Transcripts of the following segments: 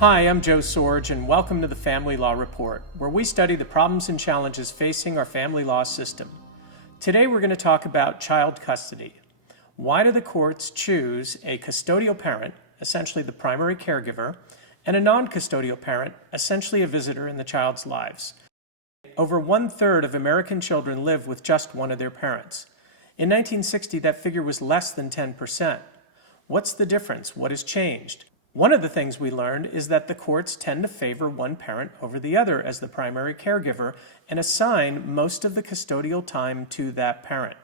Hi, I'm Joe Sorge, and welcome to the Family Law Report, where we study the problems and challenges facing our family law system. Today we're going to talk about child custody. Why do the courts choose a custodial parent, essentially the primary caregiver, and a non-custodial parent, essentially a visitor in the child's lives? Over 1/3 of American children live with just one of their parents. In 1960, that figure was less than 10%. What's the difference? What has changed? One of the things we learned is that the courts tend to favor one parent over the other as the primary caregiver and assign most of the custodial time to that parent.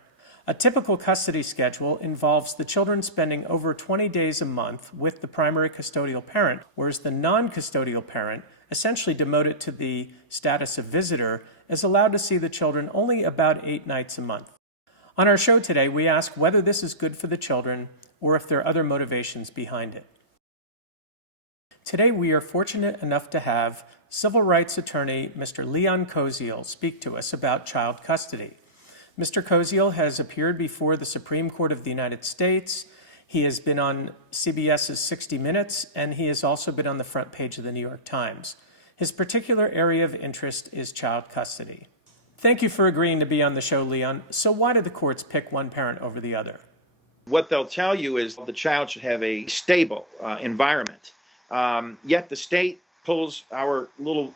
A typical custody schedule involves the children spending over 20 days a month with the primary custodial parent, whereas the non-custodial parent, essentially demoted to the status of visitor, is allowed to see the children only about 8 nights a month. On our show today, we ask whether this is good for the children or if there are other motivations behind it. Today we are fortunate enough to have civil rights attorney Mr. Leon Koziol speak to us about child custody. Mr. Koziol has appeared before the Supreme Court of the United States. He has been on CBS's 60 Minutes, and he has also been on the front page of the New York Times. His particular area of interest is child custody. Thank you for agreeing to be on the show, Leon. So why did the courts pick one parent over the other? What they'll tell you is the child should have a stable environment. Yet the state pulls our little,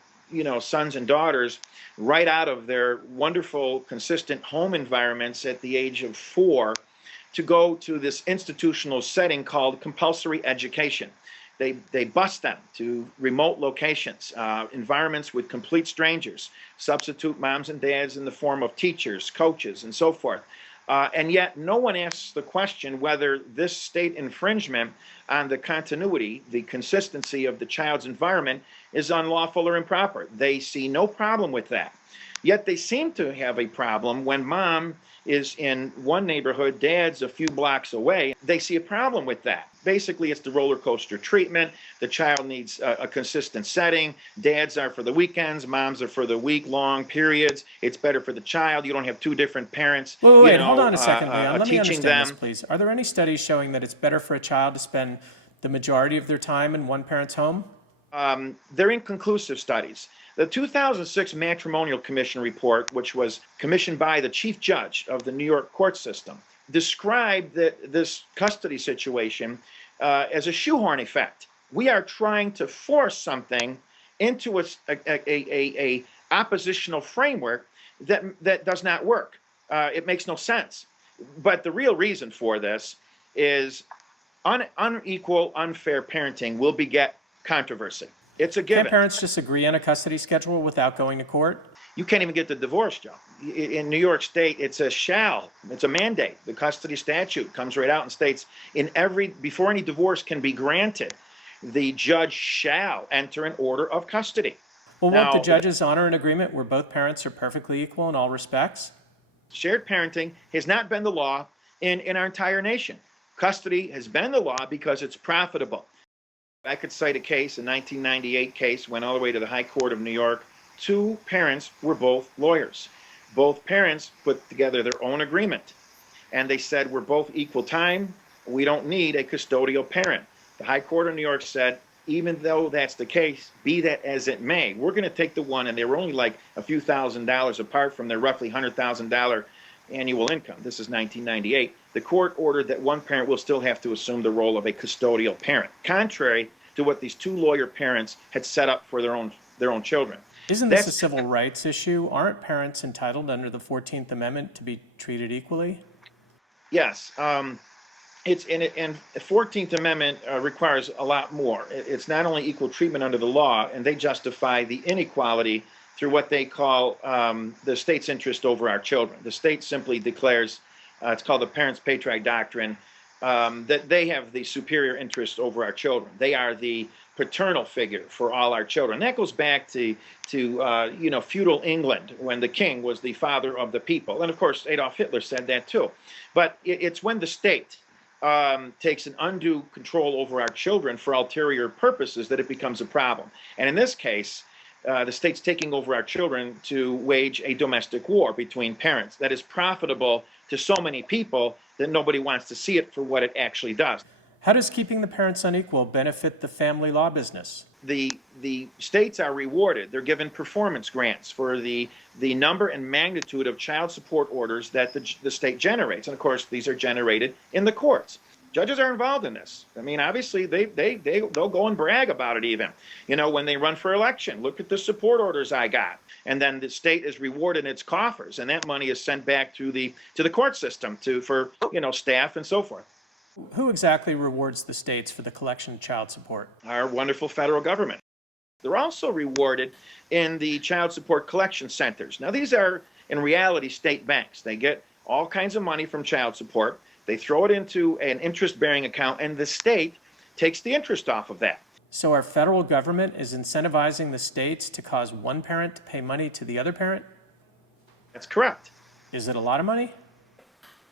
sons and daughters right out of their wonderful, consistent home environments at the age of 4 to go to this institutional setting called compulsory education. They bus them to remote locations, environments with complete strangers, substitute moms and dads in the form of teachers, coaches, and so forth. And yet no one asks the question whether this state infringement on the continuity, the consistency of the child's environment is unlawful or improper. They see no problem with that. Yet they seem to have a problem when mom is in one neighborhood, dad's a few blocks away. They see a problem with that. Basically, it's the roller coaster treatment. The child needs a consistent setting. Dads are for the weekends, moms are for the week-long periods. It's better for the child. You don't have two different parents. Wait, hold on a second, Leon. Let me teaching understand them. this, please. Are there any studies showing that it's better for a child to spend the majority of their time in one parent's home? They're inconclusive studies. The 2006 Matrimonial Commission report, which was commissioned by the chief judge of the New York court system, described this custody situation as a shoehorn effect. We are trying to force something into a oppositional framework that does not work. It makes no sense. But the real reason for this is unequal, unfair parenting will beget controversy. It's a given. Can parents just agree on a custody schedule without going to court? You can't even get the divorce, Joe. In New York State, it's a shall. It's a mandate. The custody statute comes right out and states before any divorce can be granted, the judge shall enter an order of custody. Well, won't the judges honor an agreement where both parents are perfectly equal in all respects? Shared parenting has not been the law in our entire nation. Custody has been the law because it's profitable. I could cite a case, a 1998 case, went all the way to the High Court of New York. 2 parents were both lawyers. Both parents put together their own agreement, and they said, we're both equal time. We don't need a custodial parent. The High Court of New York said, even though that's the case, be that as it may, we're going to take the one, and they were only like a few $1,000s apart from their roughly $100,000 annual income. This is 1998. The court ordered that one parent will still have to assume the role of a custodial parent, contrary to what these 2 lawyer parents had set up for their own children. Isn't this a civil rights issue? Aren't parents entitled under the 14th Amendment to be treated equally? Yes. And the 14th Amendment requires a lot more. It's not only equal treatment under the law, and they justify the inequality through what they call the state's interest over our children. The state simply declares, it's called the Parents Patriarch Doctrine, that they have the superior interest over our children. They are the paternal figure for all our children. That goes back to feudal England, when the king was the father of the people. And of course, Adolf Hitler said that too. But it's when the state takes an undue control over our children for ulterior purposes that it becomes a problem. And in this case, the state's taking over our children to wage a domestic war between parents that is profitable to so many people that nobody wants to see it for what it actually does. How does keeping the parents unequal benefit the family law business? the states are rewarded. They're given performance grants for the number and magnitude of child support orders that the state generates. And of course, these are generated in the courts. Judges are involved in this. I mean, obviously, they'll go and brag about it even. You know, when they run for election, look at the support orders I got. And then the state is rewarded in its coffers, and that money is sent back to the court system for staff and so forth. Who exactly rewards the states for the collection of child support? Our wonderful federal government. They're also rewarded in the child support collection centers. Now, these are, in reality, state banks. They get all kinds of money from child support. They throw it into an interest-bearing account, and the state takes the interest off of that. So our federal government is incentivizing the states to cause one parent to pay money to the other parent? That's correct. Is it a lot of money?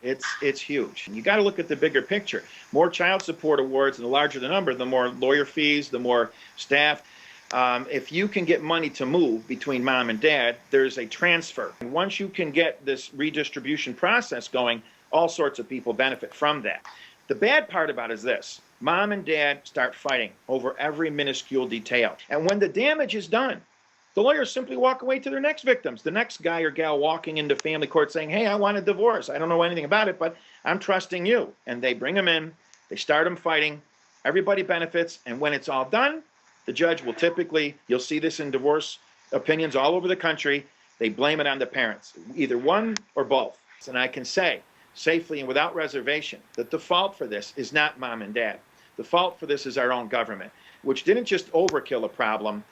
It's huge. You got to look at the bigger picture. More child support awards, and the larger the number, the more lawyer fees, the more staff. If you can get money to move between mom and dad, there's a transfer. And once you can get this redistribution process going, all sorts of people benefit from that. The bad part about it is this. Mom and dad start fighting over every minuscule detail. And when the damage is done, the lawyers simply walk away to their next victims. The next guy or gal walking into family court saying, hey, I want a divorce. I don't know anything about it, but I'm trusting you. And they bring them in. They start them fighting. Everybody benefits. And when it's all done, the judge will typically, you'll see this in divorce opinions all over the country, they blame it on the parents, either one or both. And I can say safely and without reservation that the fault for this is not mom and dad. The fault for this is our own government, which didn't just overkill a problem.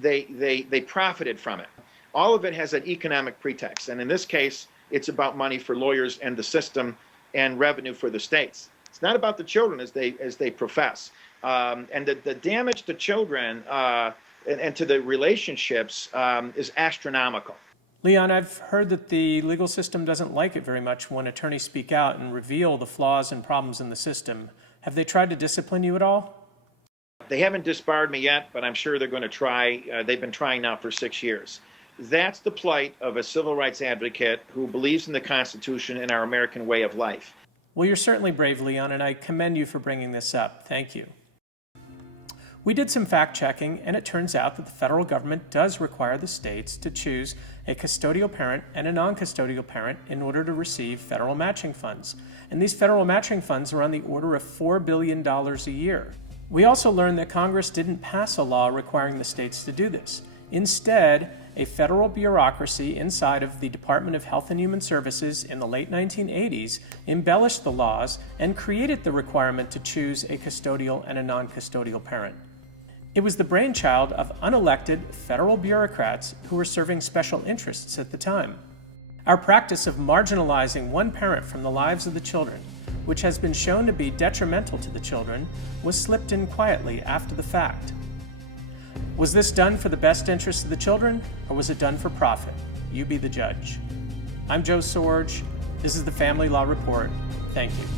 They profited from it. All of it has an economic pretext, and in this case, it's about money for lawyers and the system and revenue for the states. It's not about the children as they profess, and the damage to children and to the relationships is astronomical. Leon, I've heard that the legal system doesn't like it very much when attorneys speak out and reveal the flaws and problems in the system. Have they tried to discipline you at all? They haven't disbarred me yet, but I'm sure they're going to try. They've been trying now for 6 years. That's the plight of a civil rights advocate who believes in the Constitution and our American way of life. Well, you're certainly brave, Leon, and I commend you for bringing this up. Thank you. We did some fact-checking, and it turns out that the federal government does require the states to choose a custodial parent and a non-custodial parent in order to receive federal matching funds. And these federal matching funds are on the order of $4 billion a year. We also learned that Congress didn't pass a law requiring the states to do this. Instead, a federal bureaucracy inside of the Department of Health and Human Services in the late 1980s embellished the laws and created the requirement to choose a custodial and a non-custodial parent. It was the brainchild of unelected federal bureaucrats who were serving special interests at the time. Our practice of marginalizing one parent from the lives of the children, which has been shown to be detrimental to the children, was slipped in quietly after the fact. Was this done for the best interests of the children, or was it done for profit? You be the judge. I'm Joe Sorge. This is the Family Law Report. Thank you.